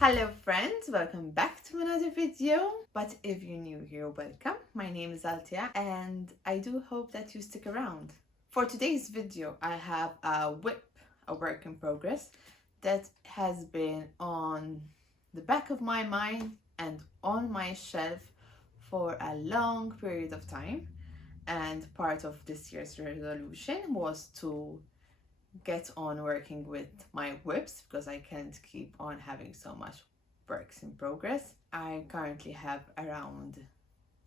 Hello friends, welcome back to another video. But if you're new here, welcome. My name is Altia and I do hope that you stick around. For today's video, I have a whip, a work in progress, that has been on the back of my mind and on my shelf for a long period of time. And part of this year's resolution was to get on working with my whips because I can't keep on having so much works in progress. I currently have around,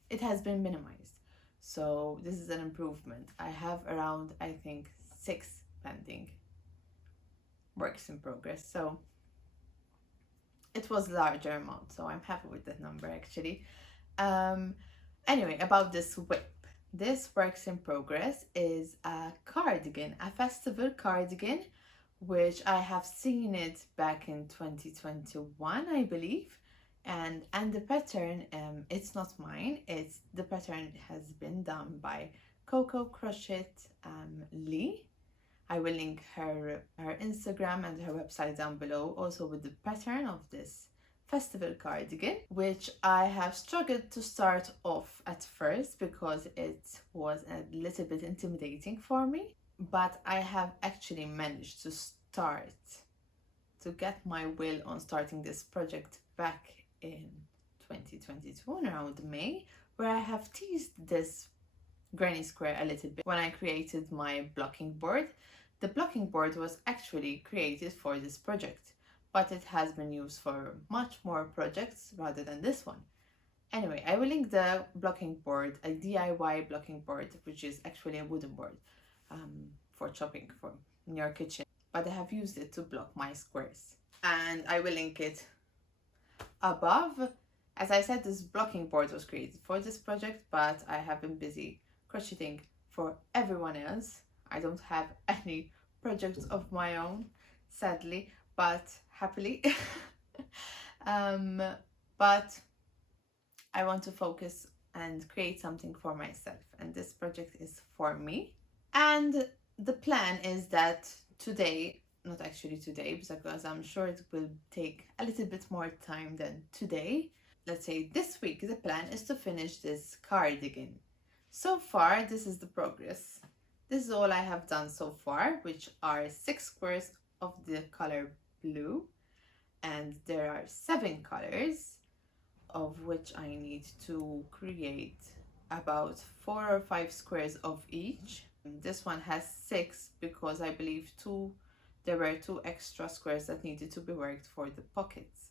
it has been minimized, so this is an improvement. I have around, I think, 6 pending works in progress, so it was a larger amount, so I'm happy with that number actually. Anyway, about this whip. This works in progress is a cardigan, a festival cardigan, which I have seen it back in 2021, I believe. And the pattern, it's not mine. The pattern has been done by Crochet Lee. I will link her Instagram and her website down below, also with the pattern of this festival cardigan, which I have struggled to start off at first because it was a little bit intimidating for me, but I have actually managed to get my will on starting this project back in 2022 around May, where I have teased this granny square a little bit when I created my blocking board. The blocking board was actually created for this project, but it has been used for much more projects rather than this one. Anyway, I will link the blocking board, a DIY blocking board, which is actually a wooden board for chopping in your kitchen. But I have used it to block my squares. And I will link it above. As I said, this blocking board was created for this project, but I have been busy crocheting for everyone else. I don't have any projects of my own, sadly, but happily. But I want to focus and create something for myself, and this project is for me. And the plan is that today, not actually today, because I'm sure it will take a little bit more time than today. Let's say this week, the plan is to finish this cardigan. So far, this is the progress. This is all I have done so far, which are 6 squares of the color blue, and there are 7 colors, of which I need to create about 4 or 5 squares of each. This one has 6 because I believe there were 2 extra squares that needed to be worked for the pockets.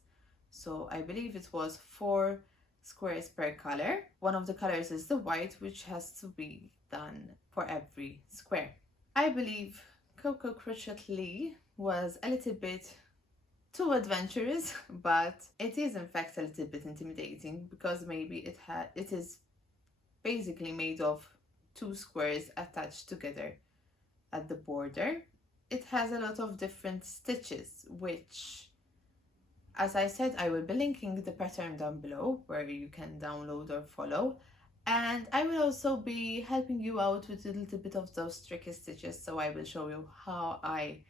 So I believe it was 4 squares per color. One of the colors is the white, which has to be done for every square. I believe Crochet Lee was a little bit too adventurous, but it is in fact a little bit intimidating because maybe it is basically made of 2 squares attached together at the border. It has a lot of different stitches, which, as I said, I will be linking the pattern down below where you can download or follow. And I will also be helping you out with a little bit of those tricky stitches, so I will show you how I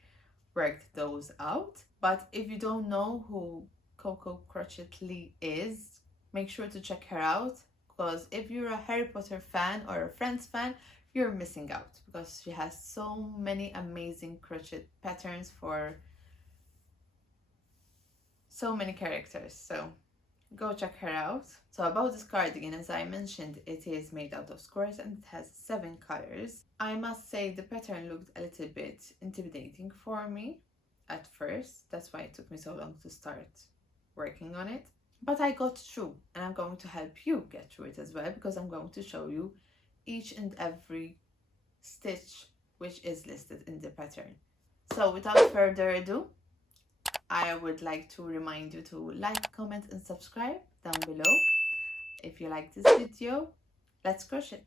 worked those out. But if you don't know who Crochet Lee is, make sure to check her out, because if you're a Harry Potter fan or a Friends fan, you're missing out, because she has so many amazing crochet patterns for so many characters. So go check her out. So about this cardigan, as I mentioned, it is made out of squares and it has 7 colors. I must say the pattern looked a little bit intimidating for me at first. That's why it took me so long to start working on it. But I got through, and I'm going to help you get through it as well, because I'm going to show you each and every stitch which is listed in the pattern. So without further ado, I would like to remind you to like, comment and subscribe down below. If you like this video, let's crochet.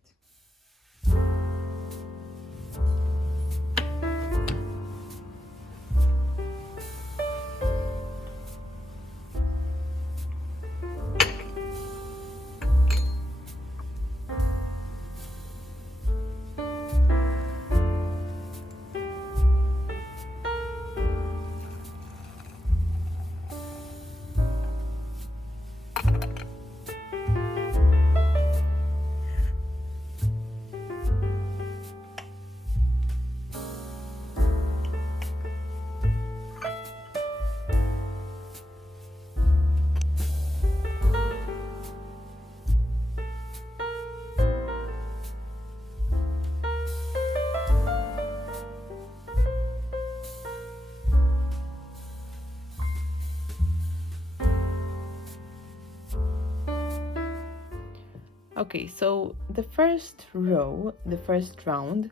Okay, so the first row, the first round,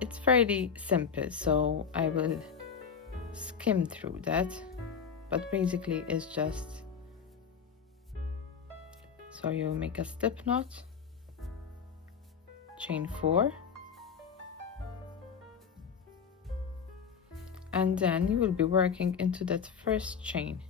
it's fairly simple, so I will skim through that, but basically it's just, so you make a slip knot, chain 4, and then you will be working into that first chain.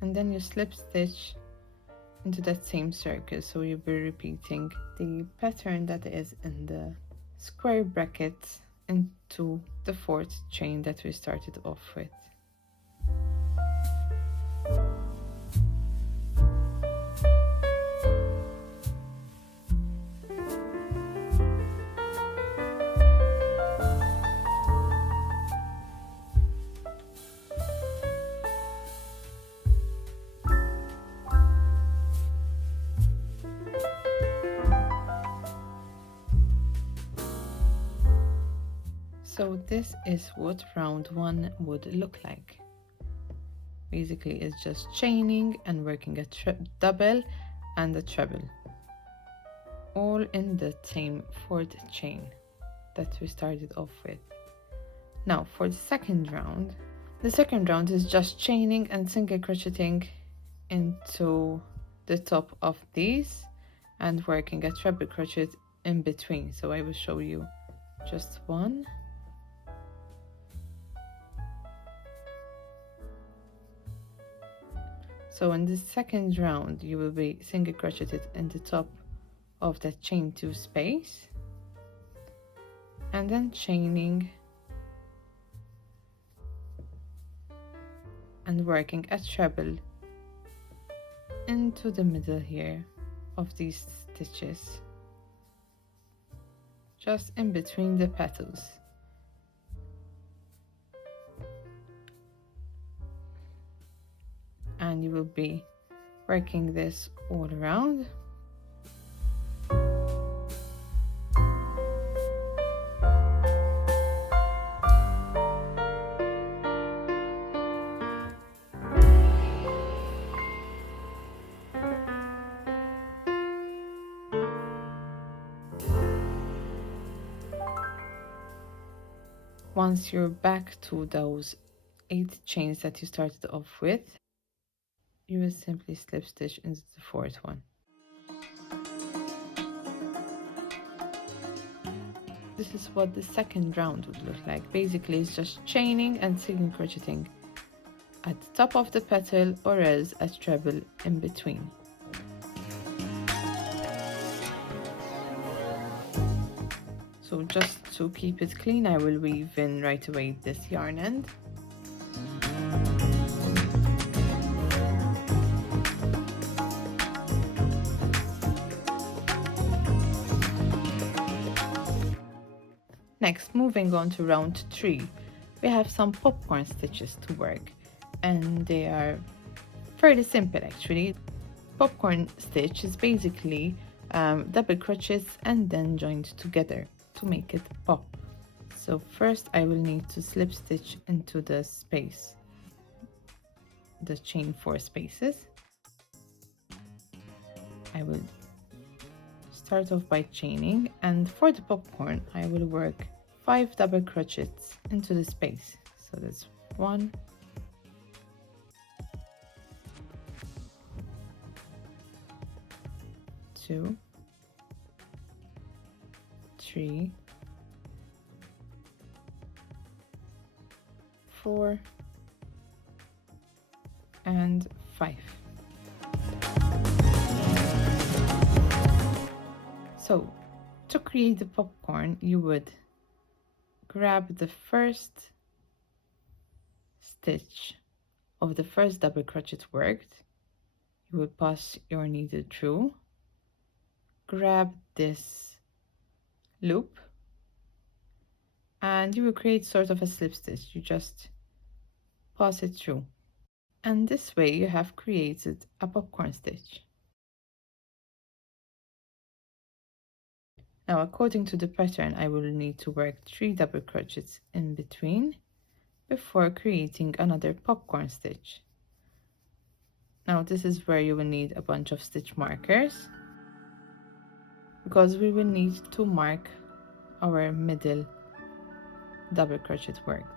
And then you slip stitch into that same circle, so you'll be repeating the pattern that is in the square brackets into the 4th chain that we started off with. So this is what round 1 would look like. Basically it's just chaining and working a double and a treble, all in the same 4th chain that we started off with. Now for the second round is just chaining and single crocheting into the top of these and working a treble crochet in between. So I will show you just one. So in the second round, you will be single crocheted in the top of that chain 2 space, and then chaining and working a treble into the middle here of these stitches, just in between the petals. And you will be working this all around. Once you're back to those 8 chains that you started off with, you will simply slip stitch into the 4th one. This is what the second round would look like. Basically it's just chaining and single crocheting at the top of the petal, or else a treble in between. So just to keep it clean, I will weave in right away this yarn end. Next, moving on to round 3, we have some popcorn stitches to work, and they are fairly simple actually. Popcorn stitch is basically double crochets and then joined together to make it pop. So first I will need to slip stitch into the space, the chain 4 spaces. I will start off by chaining, and for the popcorn I will work 5 double crochets into the space. So that's 1, 2, 3, 4, and 5. So to create the popcorn, you would grab the first stitch of the first double crochet worked, You will pass your needle through, grab this loop, and you will create sort of a slip stitch. You just pass it through, and this way you have created a popcorn stitch. Now, according to the pattern, I will need to work 3 double crochets in between before creating another popcorn stitch. Now, this is where you will need a bunch of stitch markers, because we will need to mark our middle double crochet worked.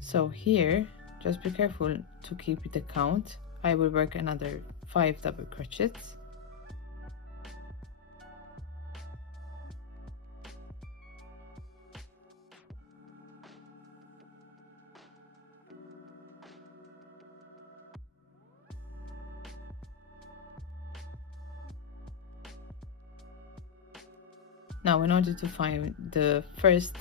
So here, just be careful to keep the count. I will work another 5 double crochets. Now, in order to find the first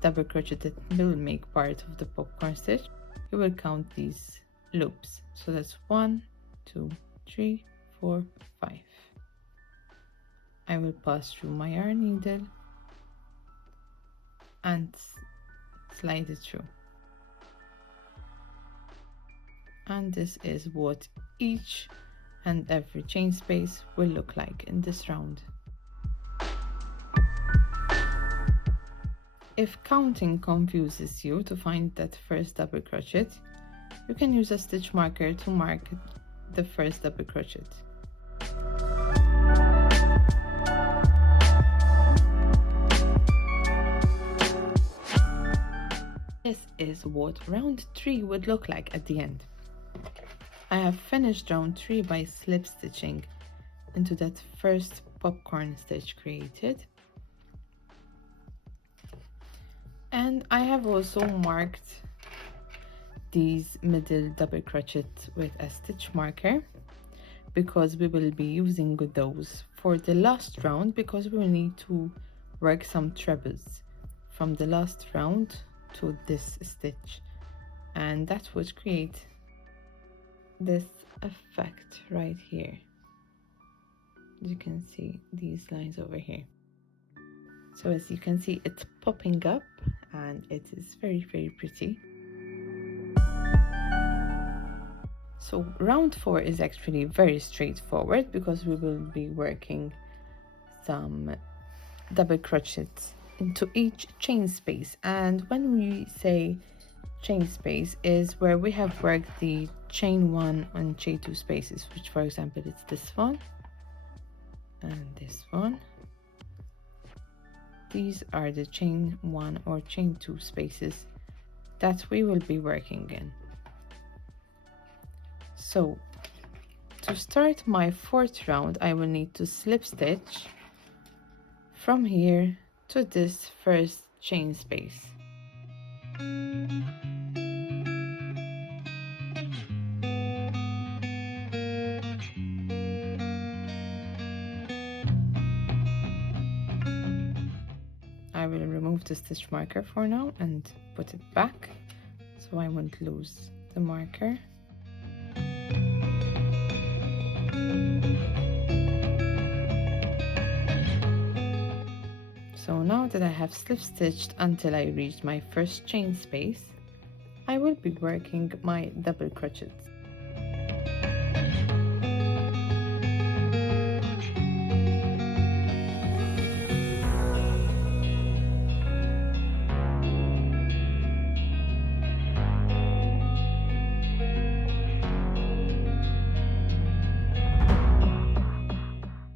double crochet that will make part of the popcorn stitch, you will count these loops. So that's 1, 2, 3, 4, 5. I will pass through my yarn needle and slide it through. And this is what each and every chain space will look like in this round. If counting confuses you to find that first double crochet, you can use a stitch marker to mark the first double crochet. This is what round 3 would look like at the end. I have finished round 3 by slip stitching into that first popcorn stitch created. And I have also marked these middle double crochets with a stitch marker, because we will be using those for the last round, because we will need to work some trebles from the last round to this stitch, and that would create this effect right here. You can see these lines over here. So as you can see, it's popping up and it is very, very pretty. So round 4 is actually very straightforward, because we will be working some double crochets into each chain space. And when we say chain space, is where we have worked the chain 1 and chain 2 spaces, which for example it's this one and this one. These are the chain 1 or chain 2 spaces that we will be working in. So to start my 4th round, I will need to slip stitch from here to this first chain space. I will remove the stitch marker for now and put it back so I won't lose the marker. So now that I have slip stitched until I reach my first chain space, I will be working my double crochets.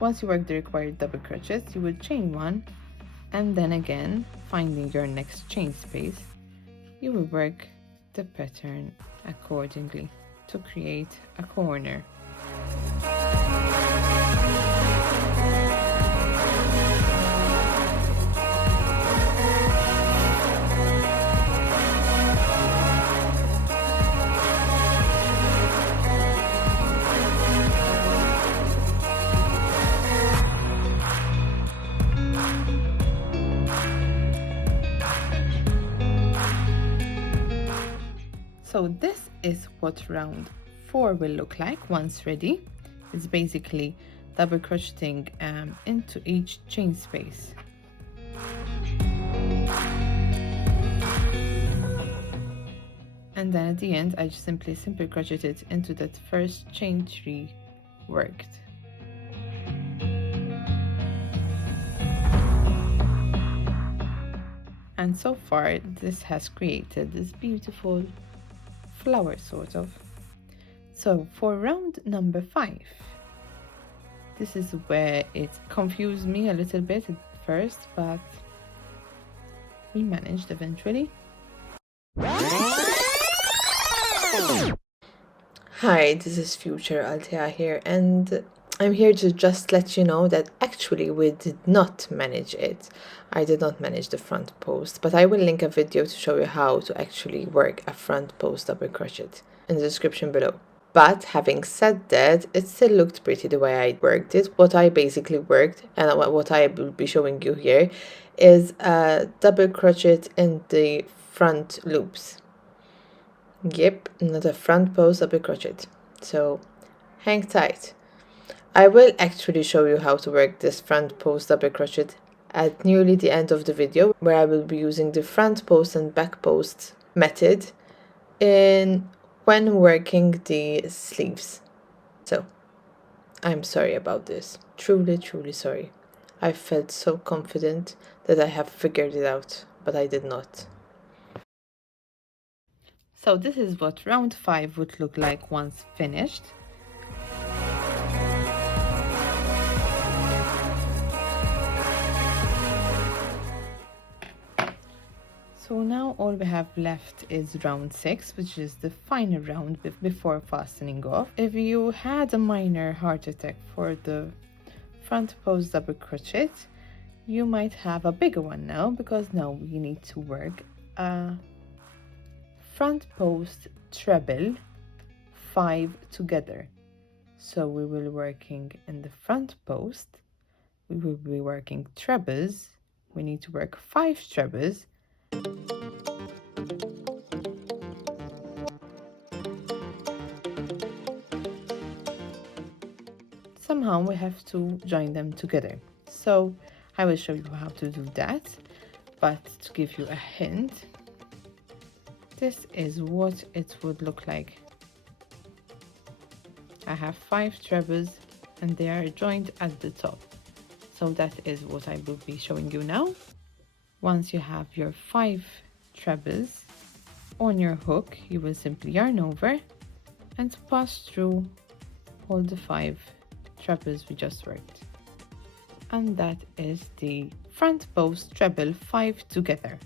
Once you work the required double crochets, you will chain 1, and then again, finding your next chain space, you will work the pattern accordingly to create a corner. So this is what round 4 will look like once ready. It's basically double crocheting into each chain space. And then at the end I just simply crocheted into that first chain 3 worked. And so far this has created this beautiful flower sort of. So for round number 5, this is where it confused me a little bit at first, but we managed eventually. Hi, this is Future Altea here, and I'm here to just let you know that actually we did not manage it. I did not manage the front post, but I will link a video to show you how to actually work a front post double crochet in the description below. But having said that, it still looked pretty the way I worked it. What I basically worked, and what I will be showing you here, is a double crochet in the front loops. Yep, another front post double crochet. So hang tight. I will actually show you how to work this front post double crochet at nearly the end of the video, where I will be using the front post and back post method when working the sleeves. So I'm sorry about this, truly sorry. I felt so confident that I have figured it out, but I did not. So this is what round 5 would look like once finished. So now all we have left is round 6, which is the final round before fastening off. If you had a minor heart attack for the front post double crochet, you might have a bigger one now, because now we need to work a front post treble 5 together. So we will be working in the front post, we will be working trebles, we need to work 5 trebles. Somehow we have to join them together. So I will show you how to do that, but to give you a hint, this is what it would look like. I have 5 trebles and they are joined at the top. So that is what I will be showing you now. Once you have your 5 trebles on your hook, you will simply yarn over and pass through all the 5 trebles we just worked. And that is the front post treble 5 together.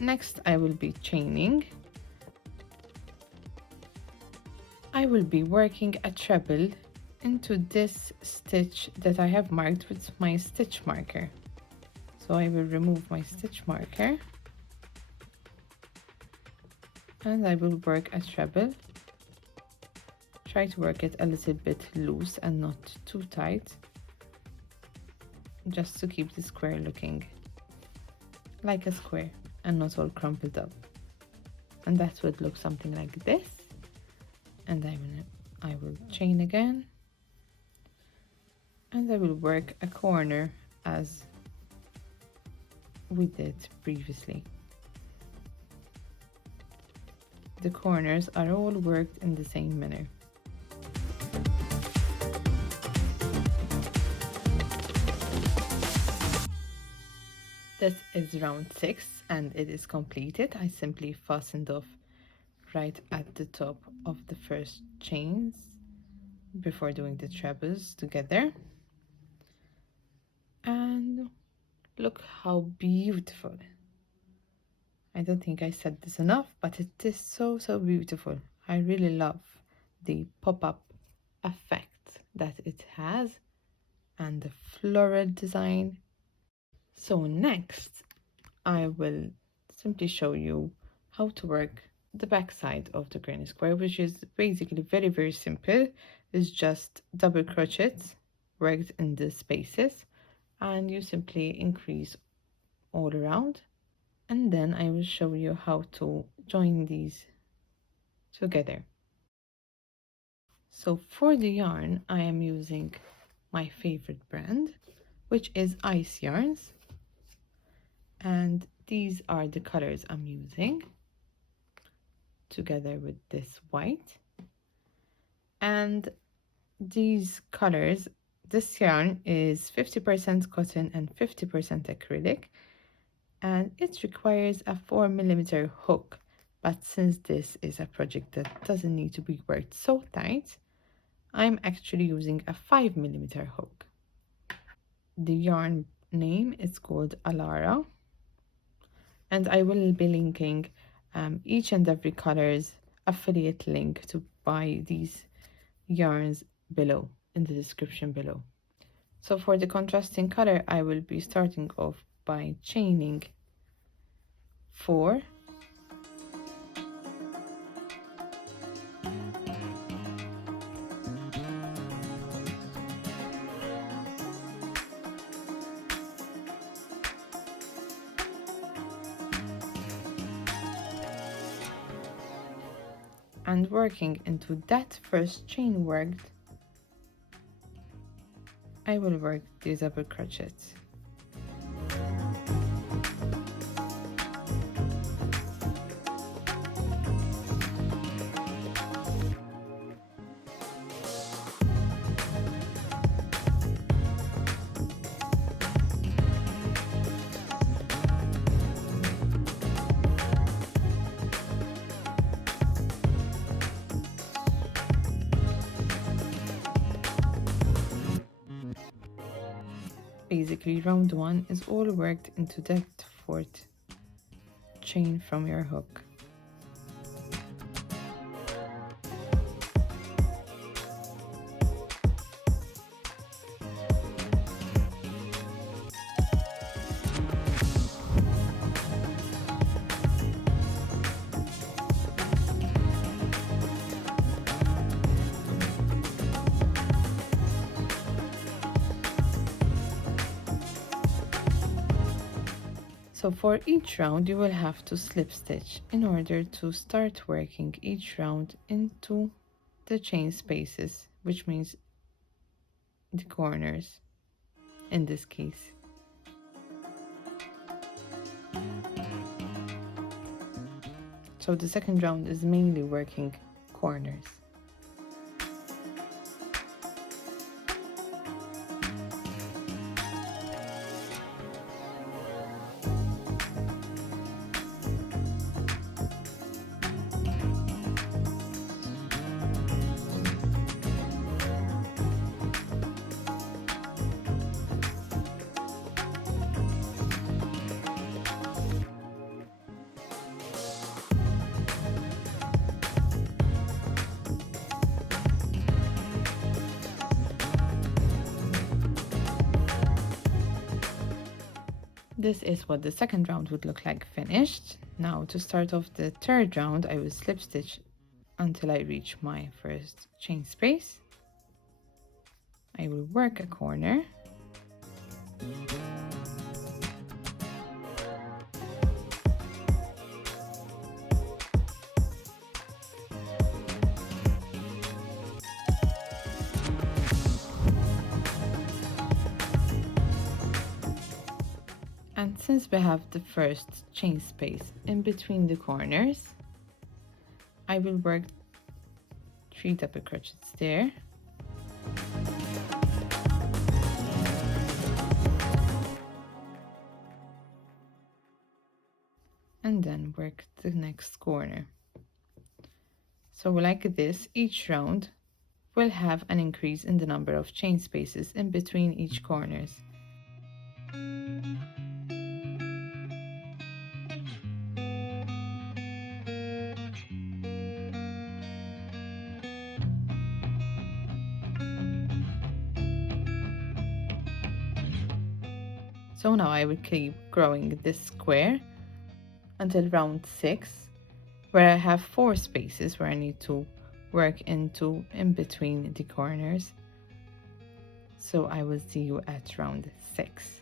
Next I will be chaining. I will be working a treble into this stitch that I have marked with my stitch marker. So I will remove my stitch marker and I will work a treble. Try to work it a little bit loose and not too tight, just to keep the square looking like a square and not all crumpled up. And that would look something like this. And I will chain again, and I will work a corner as we did previously. The corners are all worked in the same manner. This is round 6 and it is completed. I simply fastened off right at the top of the first chains before doing the trebles together. And look how beautiful. I don't think I said this enough, but it is so beautiful. I really love the pop-up effect that it has and the floral design. So next I will simply show you how to work the back side of the granny square, which is basically very simple. It's just double crochets worked in the spaces and you simply increase all around, and then I will show you how to join these together. So for the yarn, I am using my favorite brand, which is Ice Yarns, and these are the colors I'm using together with this white. And these colors, this yarn is 50% cotton and 50% acrylic, and it requires a 4mm hook, but since this is a project that doesn't need to be worked so tight, I'm actually using a 5mm hook. The yarn name is called Alara, and I will be linking each and every color's affiliate link to buy these yarns below in the description below. So for the contrasting color, I will be starting off by chaining 4, and working into that first chain worked, I will work these double crochets. Basically, round 1 is all worked into that fourth chain from your hook. So for each round you will have to slip stitch in order to start working each round into the chain spaces, which means the corners in this case. So the second round is mainly working corners. This is what the second round would look like finished. Now to start off the third round, I will slip stitch until I reach my first chain space. I will work a corner. And since we have the first chain space in between the corners, I will work 3 double crochets there. And then work the next corner. So like this, each round will have an increase in the number of chain spaces in between each corners. So now I will keep growing this square until round 6, where I have 4 spaces where I need to work into in between the corners. So I will see you at round 6.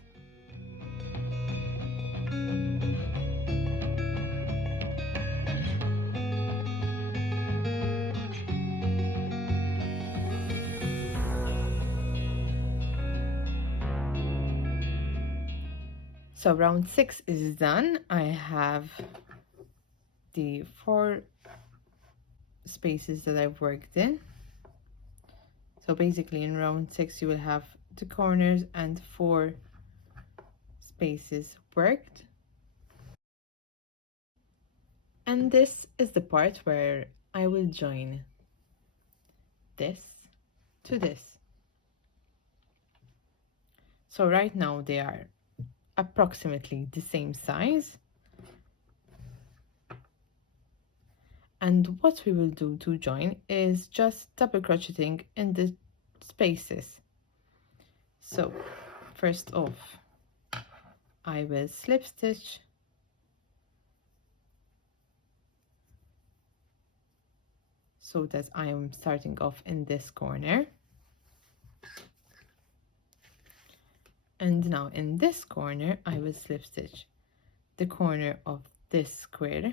So round 6 is done. I have the 4 spaces that I've worked in. So basically in round 6 you will have the corners and 4 spaces worked. And this is the part where I will join this to this. So right now they are approximately the same size. And what we will do to join is just double crocheting in the spaces. So first off, I will slip stitch so that I am starting off in this corner. And now in this corner, I will slip stitch the corner of this square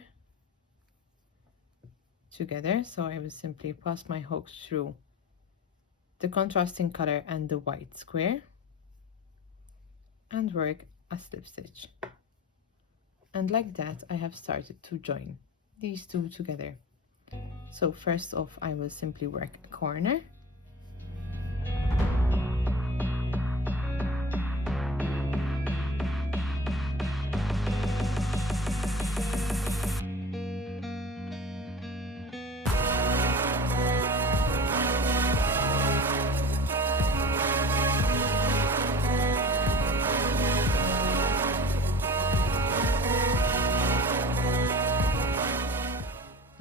together. So I will simply pass my hook through the contrasting color and the white square and work a slip stitch. And like that, I have started to join these two together. So first off, I will simply work a corner.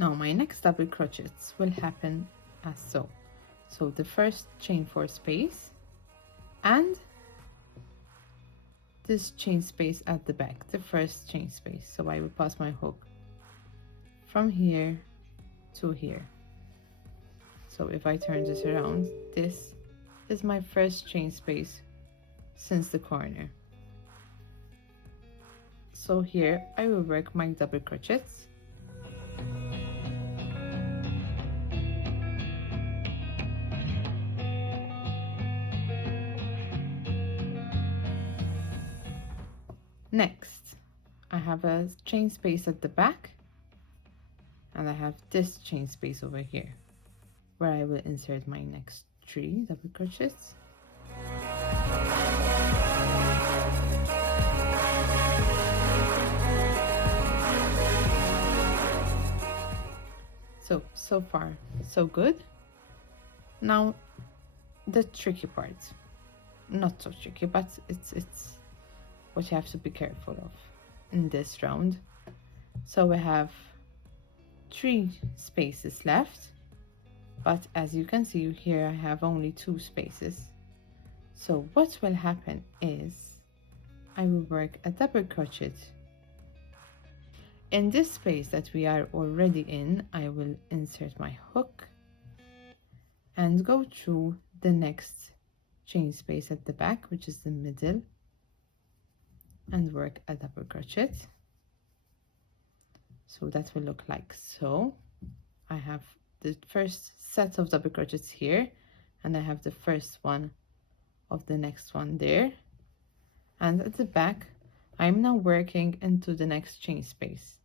Now my next double crochets will happen as so. So the first chain 4 space and this chain space at the back, the first chain space. So I will pass my hook from here to here. So if I turn this around, this is my first chain space since the corner. So here I will work my double crochets. Next, I have a chain space at the back and I have this chain space over here where I will insert my next 3 double crochets. So far so good. Now the tricky part, not so tricky, but it's what you have to be careful of in this round. So we have 3 spaces left, but as you can see here I have only 2 spaces. So what will happen is I will work a double crochet in this space that we are already in. I will insert my hook and go through the next chain space at the back, which is the middle, and work a double crochet. So that will look like so. I have the first set of double crochets here and I have the first one of the next one there, and at the back I'm now working into the next chain space.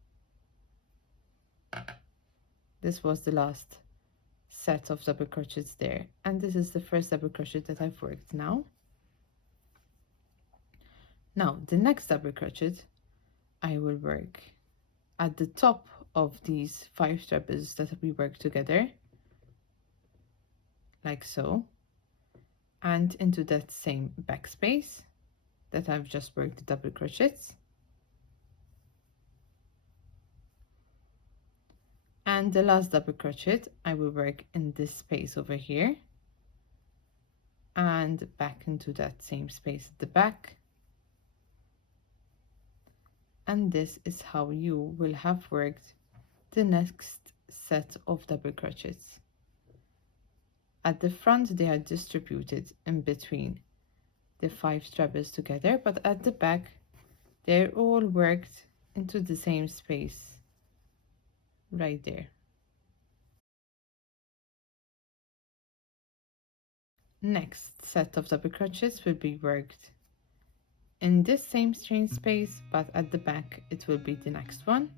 This was the last set of double crochets there, and this is the first double crochet that I've worked now. Now the next double crochet I will work at the top of these 5 trebles that we work together, like so, and into that same backspace that I've just worked the double crochets. And the last double crochet I will work in this space over here and back into that same space at the back. And this is how you will have worked the next set of double crochets. At the front they are distributed in between the 5 strappers together, but at the back they're all worked into the same space right there. Next set of double crochets will be worked in this same chain space, but at the back it will be the next one.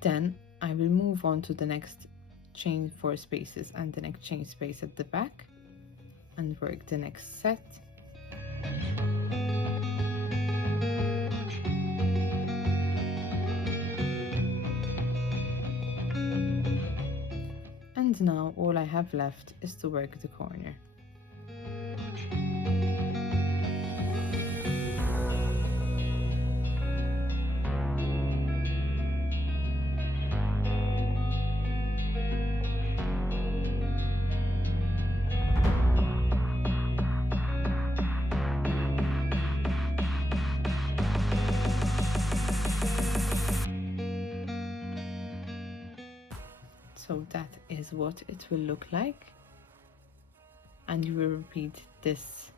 Then I will move on to the next chain 4 spaces and the next chain space at the back and work the next set. And now all I have left is to work the corner. So that is what it will look like, and you will repeat this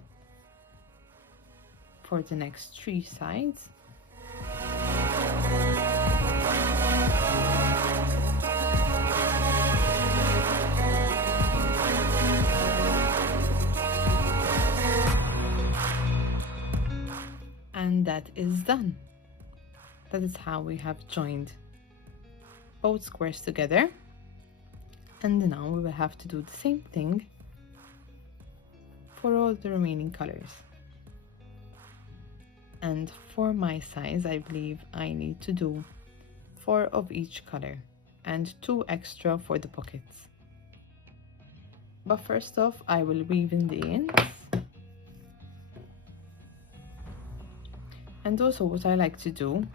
for the next 3 sides. And that is done. That is how we have joined both squares together. And now we will have to do the same thing for all the remaining colors. And for my size, I believe I need to do 4 of each color and 2 extra for the pockets. But first off, I will weave in the ends. And also what I like to do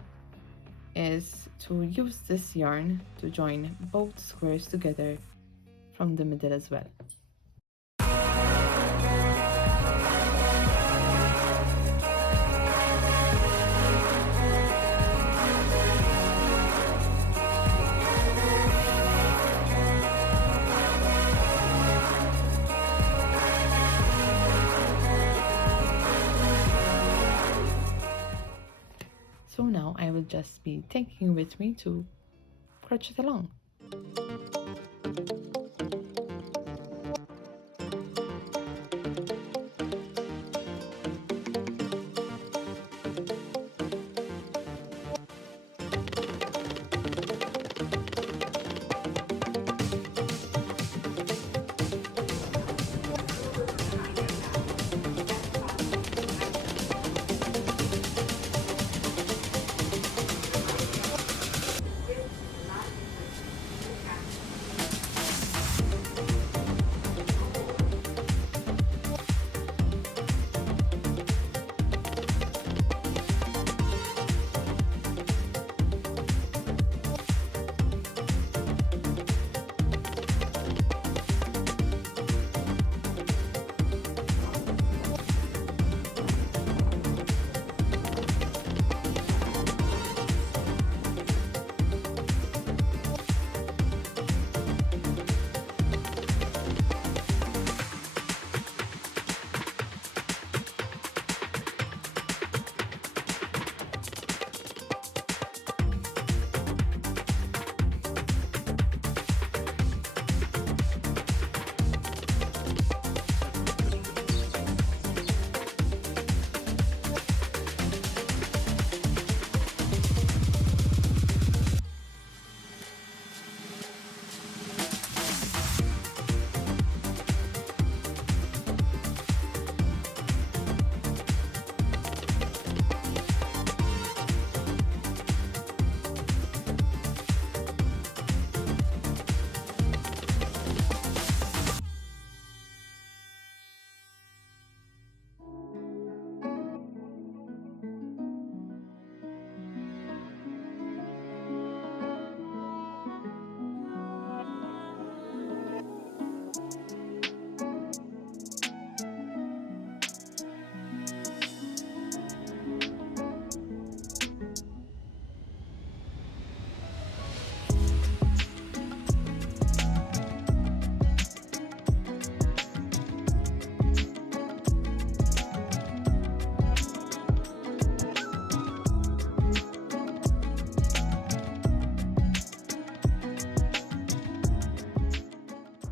is to use this yarn to join both squares together from the middle as well. So now I will just be taking with me to crochet along.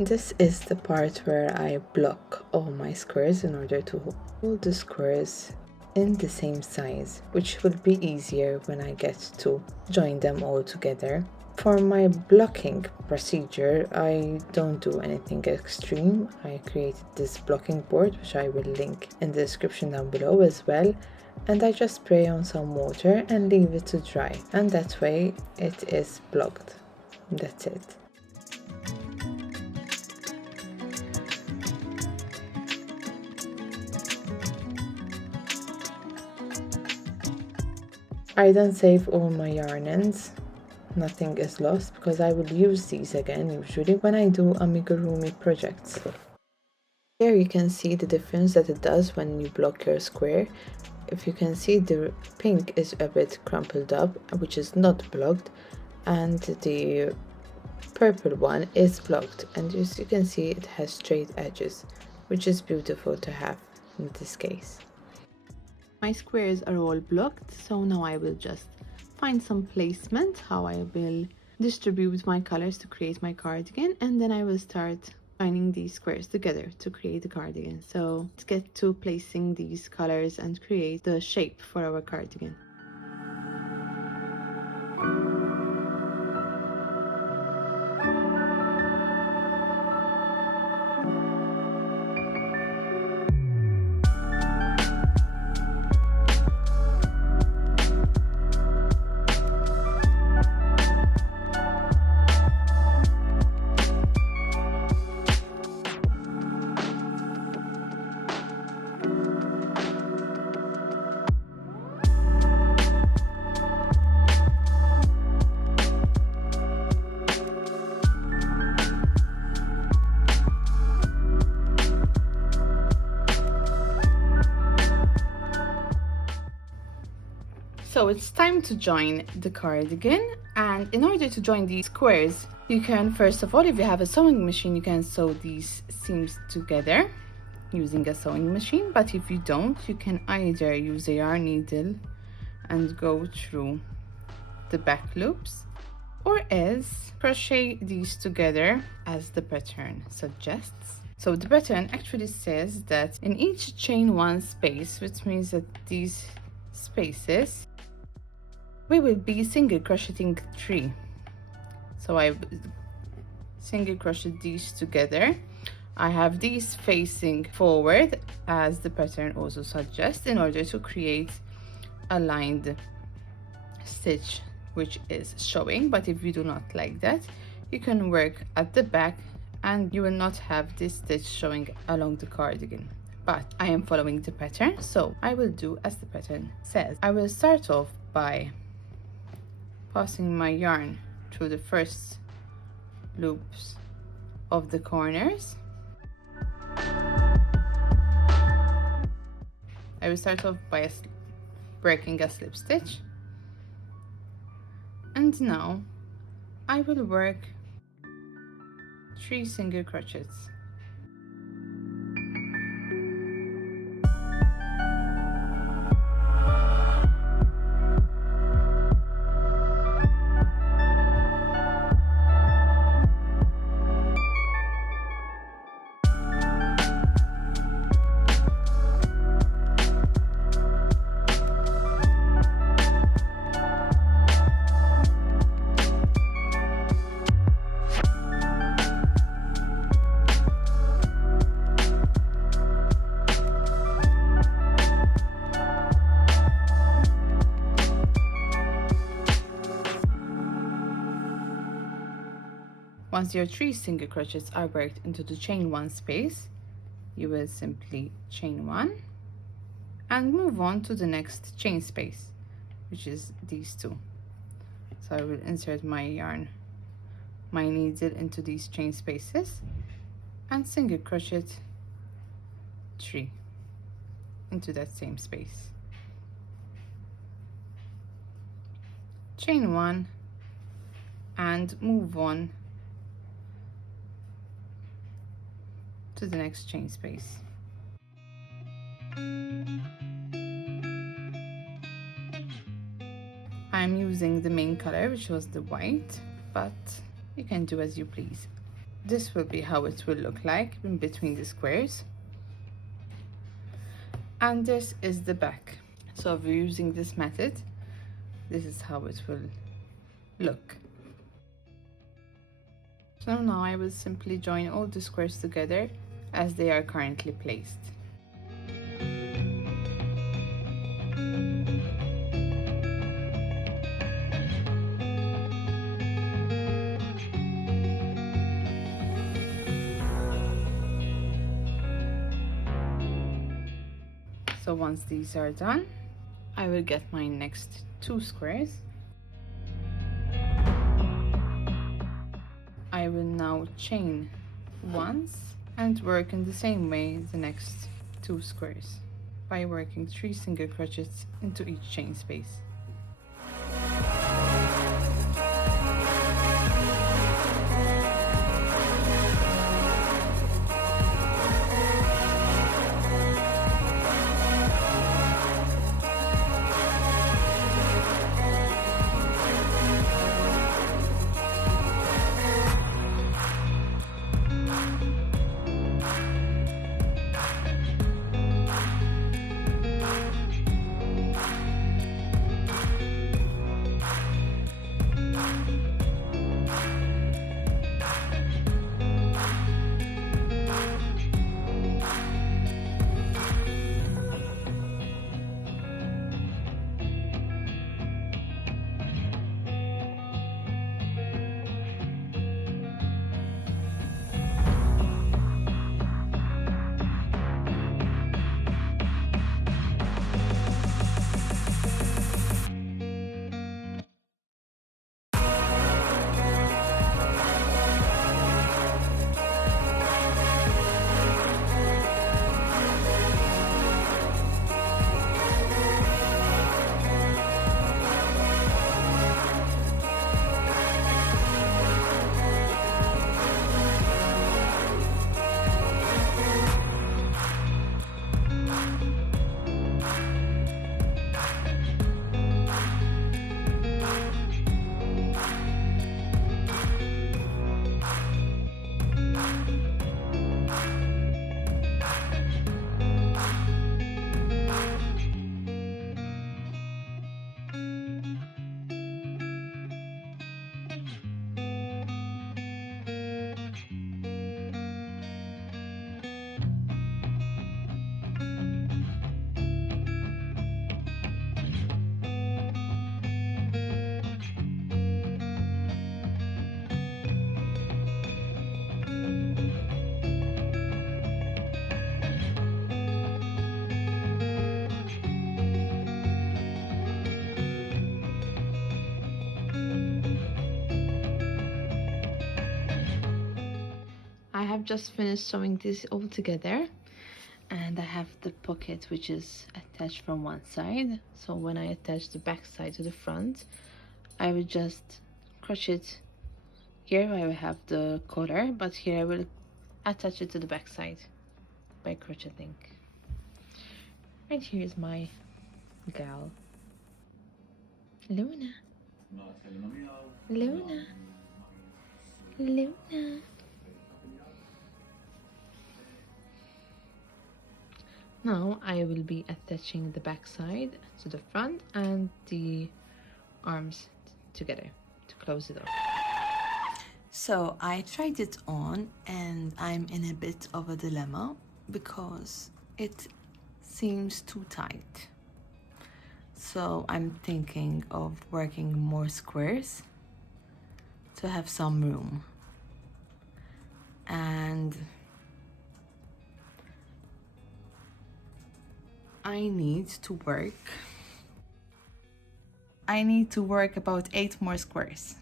This is the part where I block all my squares in order to hold the squares in the same size, which will be easier when I get to join them all together. For my blocking procedure, I don't do anything extreme. I created this blocking board, which I will link in the description down below as well. And I just spray on some water and leave it to dry. And that way it is blocked. That's it. I then save all my yarn ends. Nothing is lost because I will use these again usually when I do amigurumi projects. Here you can see the difference that it does when you block your square. If you can see, the pink is a bit crumpled up, which is not blocked, and the purple one is blocked, and as you can see it has straight edges, which is beautiful to have in this case. My squares are all blocked, so now I will just find some placement how I will distribute my colors to create my cardigan, and then I will start joining these squares together to create the cardigan. So let's get to placing these colors and create the shape for our cardigan. So it's time to join the cardigan, and in order to join these squares, you can first of all, if you have a sewing machine, you can sew these seams together using a sewing machine, but if you don't, you can either use a yarn needle and go through the back loops, or else crochet these together as the pattern suggests. So the pattern actually says that in each chain one space, which means that these spaces we will be single crocheting 3. So I single crochet these together. I have these facing forward as the pattern also suggests, in order to create a lined stitch which is showing. But if you do not like that, you can work at the back and you will not have this stitch showing along the cardigan. But I am following the pattern, so I will do as the pattern says. I will start off by passing my yarn through the first loops of the corners. I will start off by breaking a slip stitch, and now I will work 3 single crochets. Once your 3 single crochets are worked into the chain 1 space, you will simply chain 1 and move on to the next chain space, which is these 2. So I will insert my needle into these chain spaces and single crochet 3 into that same space. Chain 1 and move on to the next chain space. I'm using the main color, which was the white, but you can do as you please. This will be how it will look like in between the squares. And this is the back. So if you're using this method, this is how it will look. So now I will simply join all the squares together as they are currently placed. So once these are done, I will get my next 2 squares. I will now chain once and work in the same way the next 2 squares by working 3 single crochets into each chain space. I have just finished sewing this all together, and I have the pocket which is attached from one side. So when I attach the back side to the front, I will just crochet it. Here I will have the collar, but here I will attach it to the back side by crocheting. Right here is my gal, Luna. Luna. Luna. Now I will be attaching the back side to the front and the arms together to close it off. So I tried it on and I'm in a bit of a dilemma because it seems too tight. So I'm thinking of working more squares to have some room. And I need to work about 8 more squares.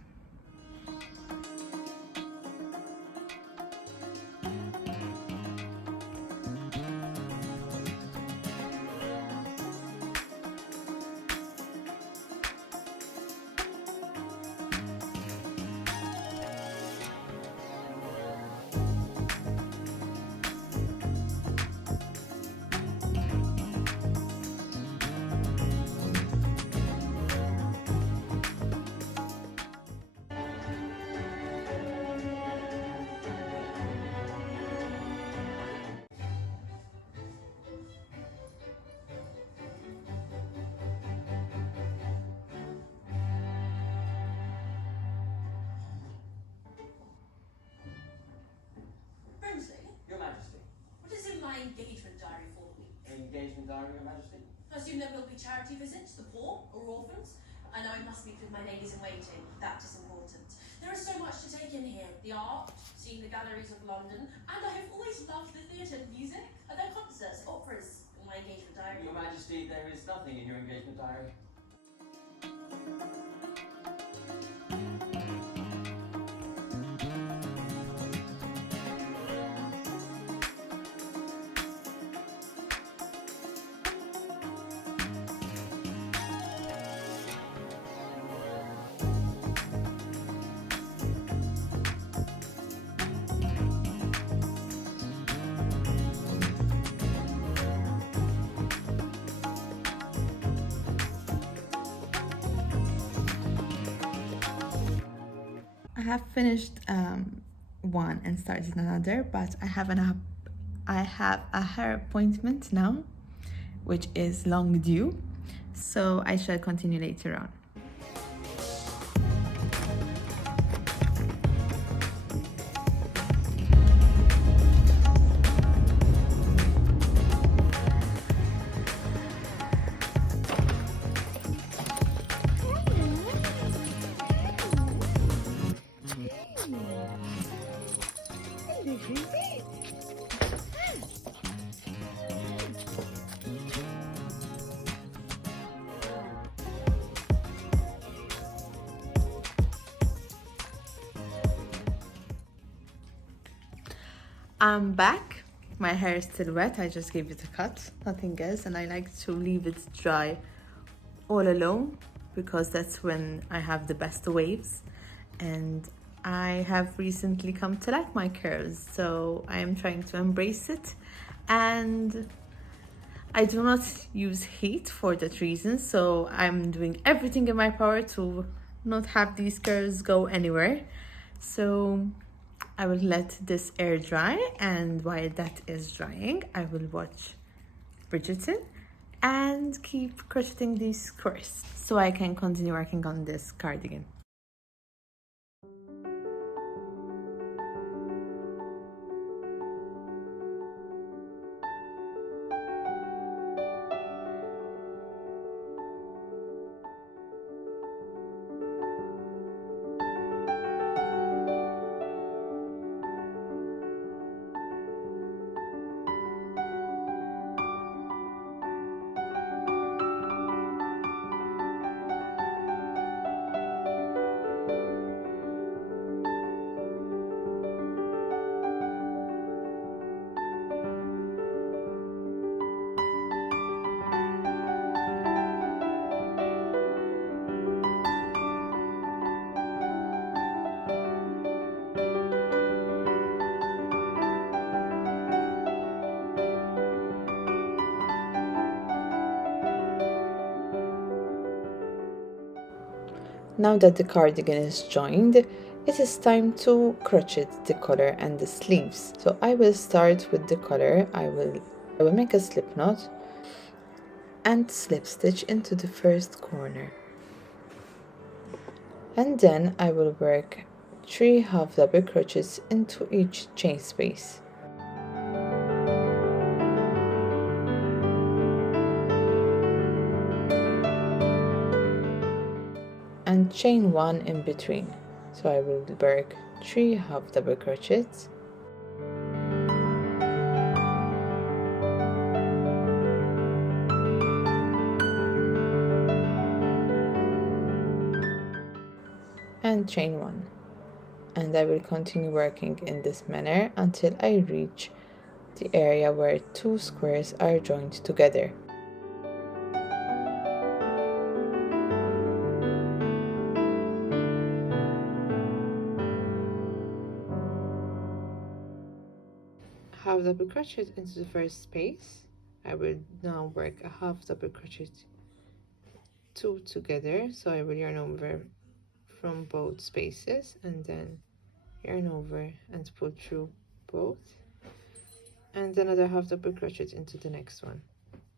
assume there will be charity visits to the poor or orphans. I know I must speak with my ladies in waiting. That is important. There is so much to take in here. The art, seeing the galleries of London, and I have always loved the theatre and music. Are there concerts, operas in my engagement diary? Your Majesty, there is nothing in your engagement diary. I have finished one and started another, but I have a hair appointment now, which is long due, so I shall continue later on. I'm back. My hair is still wet. I just gave it a cut, nothing else, and I like to leave it dry all alone because that's when I have the best waves. And I have recently come to like my curls, so I am trying to embrace it. And I do not use heat for that reason, so I'm doing everything in my power to not have these curls go anywhere. So I will let this air dry, and while that is drying, I will watch Bridgerton and keep crocheting these squares so I can continue working on this cardigan. Now that the cardigan is joined, it is time to crochet the collar and the sleeves. So I will start with the collar. I will make a slip knot and slip stitch into the first corner. And then I will work 3 half double crochets into each chain space. And chain 1 in between. So I will work 3 half double crochets and chain 1, and I will continue working in this manner until I reach the area where 2 squares are joined together. Half double crochet into the first space. I will now work a half double crochet 2 together, so I will yarn over from both spaces and then yarn over and pull through both, and another half double crochet into the next one.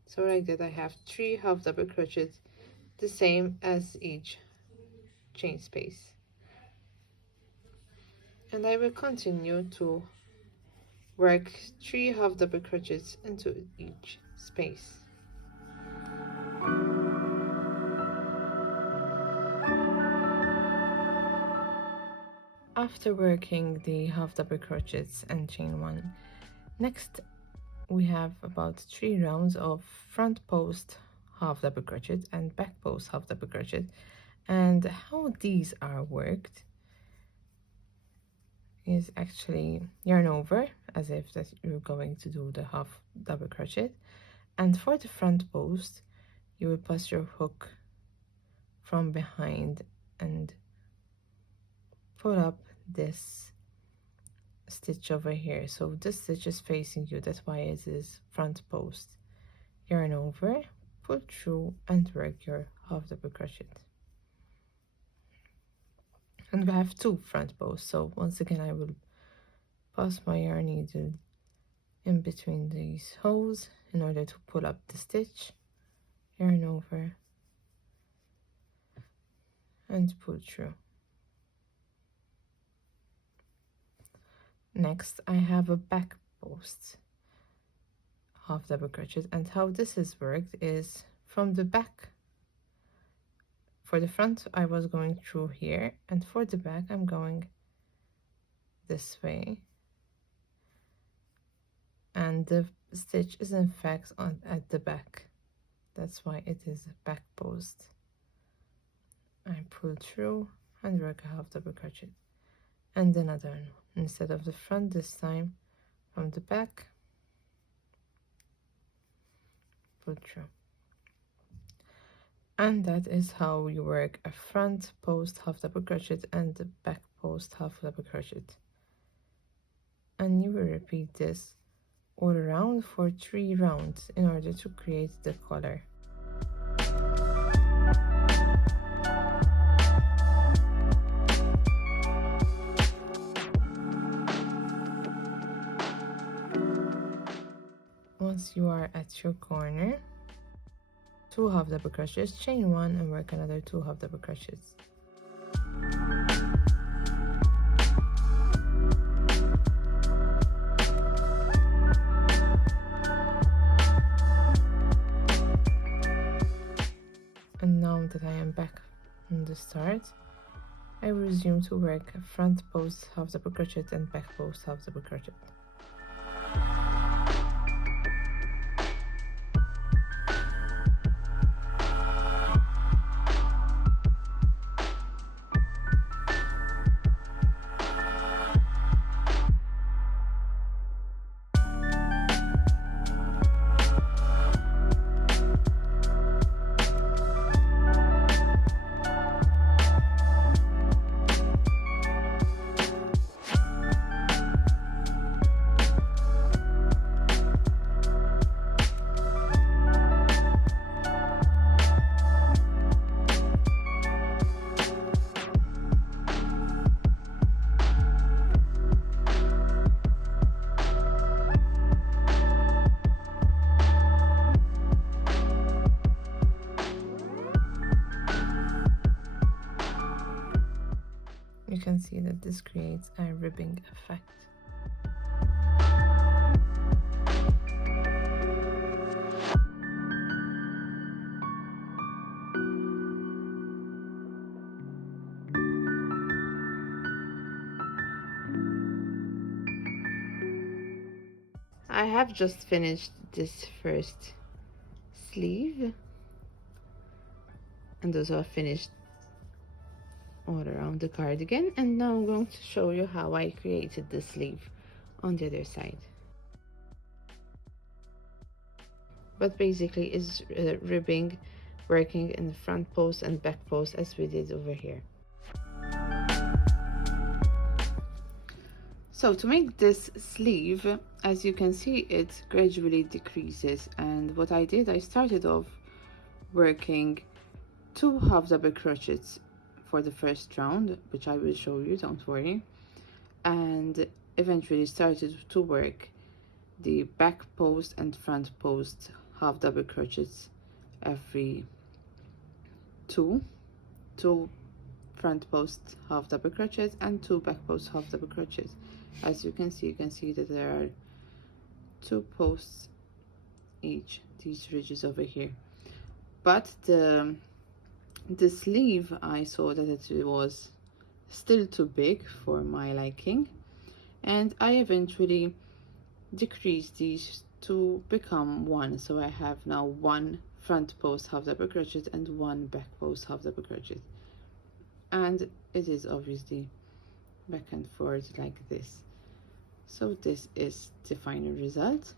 So like that I have 3 half double crochets, the same as each chain space, and I will continue to work 3 half double crochets into each space. after working the half double crochets and chain one, next we have about 3 rounds of front post half double crochet and back post half double crochet. And how these are worked is actually yarn over as if that you're going to do the half double crochet, and for the front post you will pass your hook from behind and pull up this stitch over here. So this stitch is facing you, that's why it is front post. Yarn over, pull through and work your half double crochet. And we have 2 front posts, so once again I will pass my yarn needle in between these holes in order to pull up the stitch, yarn over and pull through. Next I have a back post half double crochet, and how this is worked is from the back. For the front I was going through here, and for the back I'm going this way, and the stitch is in fact at the back, that's why it is a back post. I pull through and work a half double crochet, and another one instead of the front this time, from the back, pull through. And that is how you work a front post half double crochet and the back post half double crochet. And you will repeat this all around for 3 rounds in order to create the collar. Once you are at your corner, 2 half double crochets, chain 1 and work another 2 half double crochets. And now that I am back on the start, I will resume to work a front post half double crochet and back post half double crochet. You can see that this creates a ribbing effect. I have just finished this first sleeve, and those are finished all around the cardigan, and now I'm going to show you how I created the sleeve on the other side. But basically it's ribbing, working in the front post and back post as we did over here. So to make this sleeve, as you can see, it gradually decreases, and what I did, I started off working 2 half double crochets for the first round, which I will show you, don't worry, and eventually started to work the back post and front post half double crochets every 2 front post half double crochets and 2 back post half double crochets. As you can see that there are 2 posts each, these ridges over here. But the sleeve, I saw that it was still too big for my liking, and I eventually decreased these to become one. So I have now one front post half double crochet and one back post half double crochet, and it is obviously back and forth like this. So this is the final result,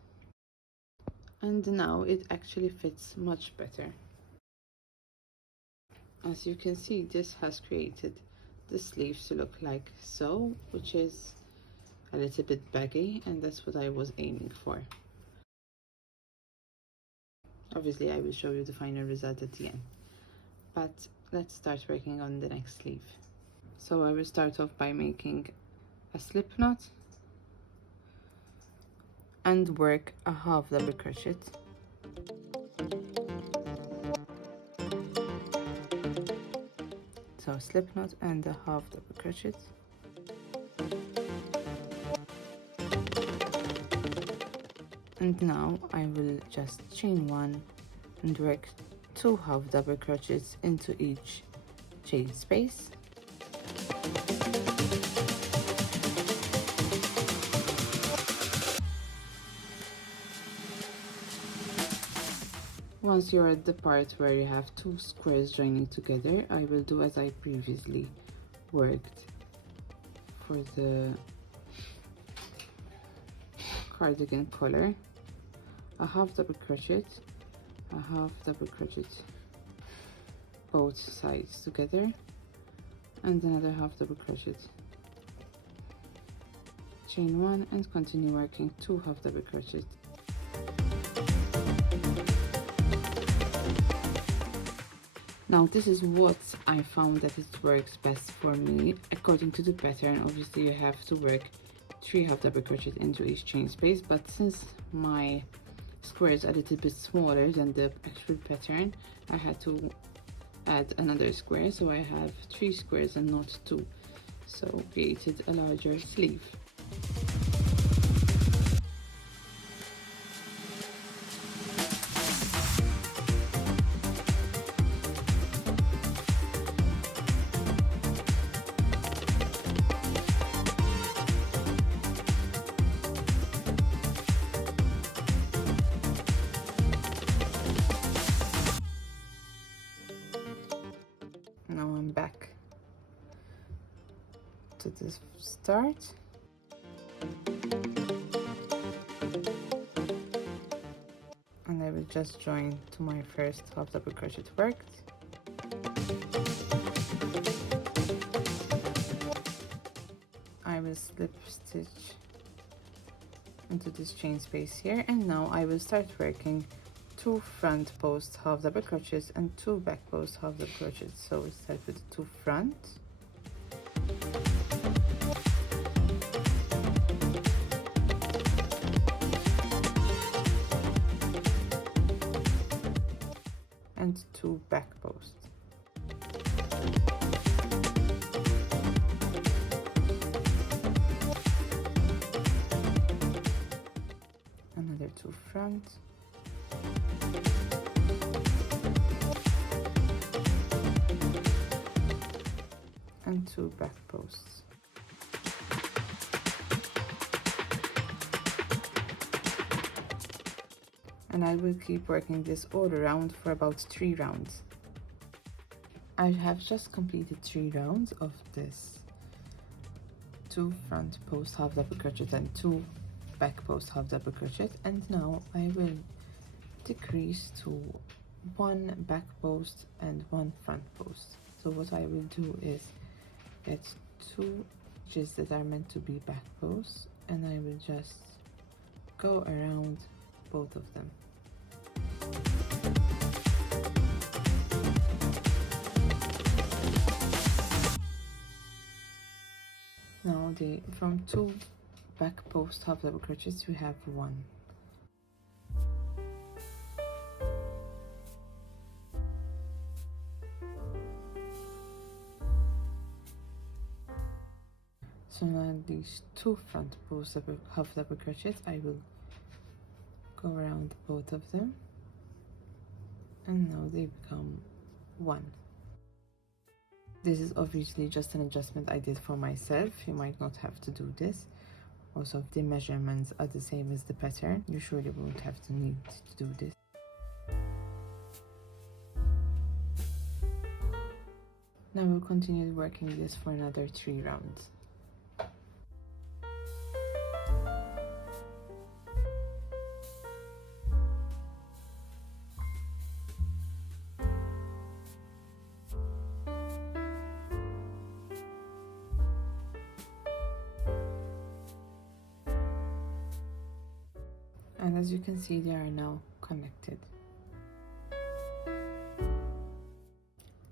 and now it actually fits much better. As you can see, this has created the sleeves to look like so, which is a little bit baggy, and that's what I was aiming for. Obviously I will show you the final result at the end, but let's start working on the next sleeve. So I will start off by making a slip knot and work a half double crochet. So slip knot and a half double crochet, and now I will just chain one and work 2 half double crochets into each chain space. Once you're at the part where you have 2 squares joining together, I will do as I previously worked for the cardigan collar: a half double crochet, a half double crochet both sides together, and another half double crochet, chain one, and continue working 2 half double crochets. Now this is what I found that it works best for me according to the pattern. Obviously you have to work 3 half double crochets into each chain space, but since my square is a little bit smaller than the actual pattern, I had to add another square, so I have 3 squares and not 2, so created a larger sleeve. Now I'm back to the start. And I will just join to my first half double crochet worked. I will slip stitch into this chain space here, and now I will start working 2 front post half double crochets and 2 back post half double crochets. So we start with 2 front, and 2 back posts. Another 2 front, and 2 back posts. And I will keep working this all around for about 3 rounds. I have just completed 3 rounds of this 2 front post half double crochet and 2 back post half double crochet, and now I will decrease to 1 back post and 1 front post. So what I will do is get 2 stitches that are meant to be back posts, and I will just go around both of them. Now from 2 back post half double crochets we have 1. So now these 2 front post half double crochets, I will go around both of them, and now they become 1. This is obviously just an adjustment I did for myself. You might not have to do this. Also, if the measurements are the same as the pattern, you surely won't have to need to do this. Now we'll continue working this for another 3 rounds. And as you can see, they are now connected.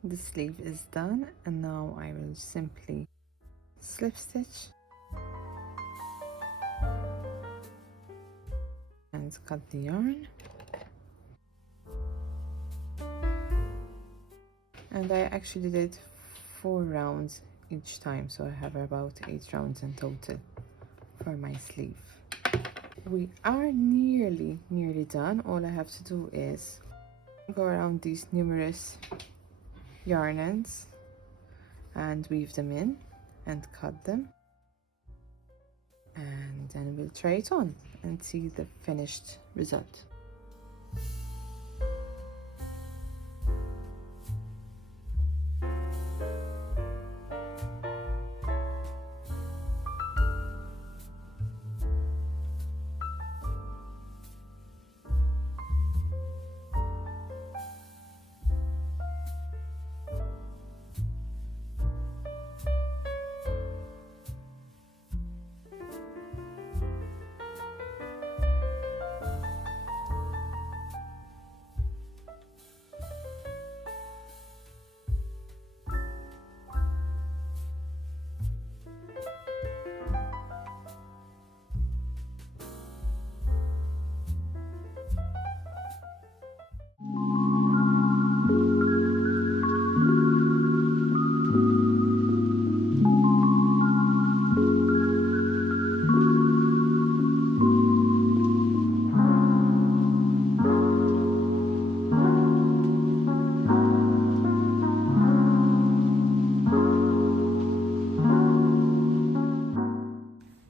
The sleeve is done, and now I will simply slip stitch and cut the yarn. And I actually did 4 rounds each time, so I have about 8 rounds in total for my sleeve. We are nearly done. All I have to do is go around these numerous yarn ends and weave them in and cut them, and then we'll try it on and see the finished result.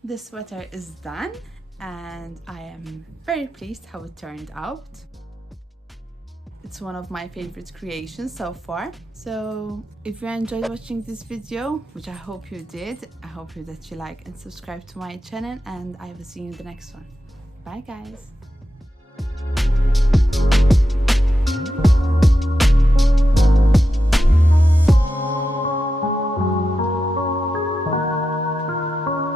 The sweater is done and I am very pleased how it turned out. It's one of my favorite creations so far. So if you enjoyed watching this video, which I hope you did, I hope that you like and subscribe to my channel, and I will see you in the next one. Bye guys.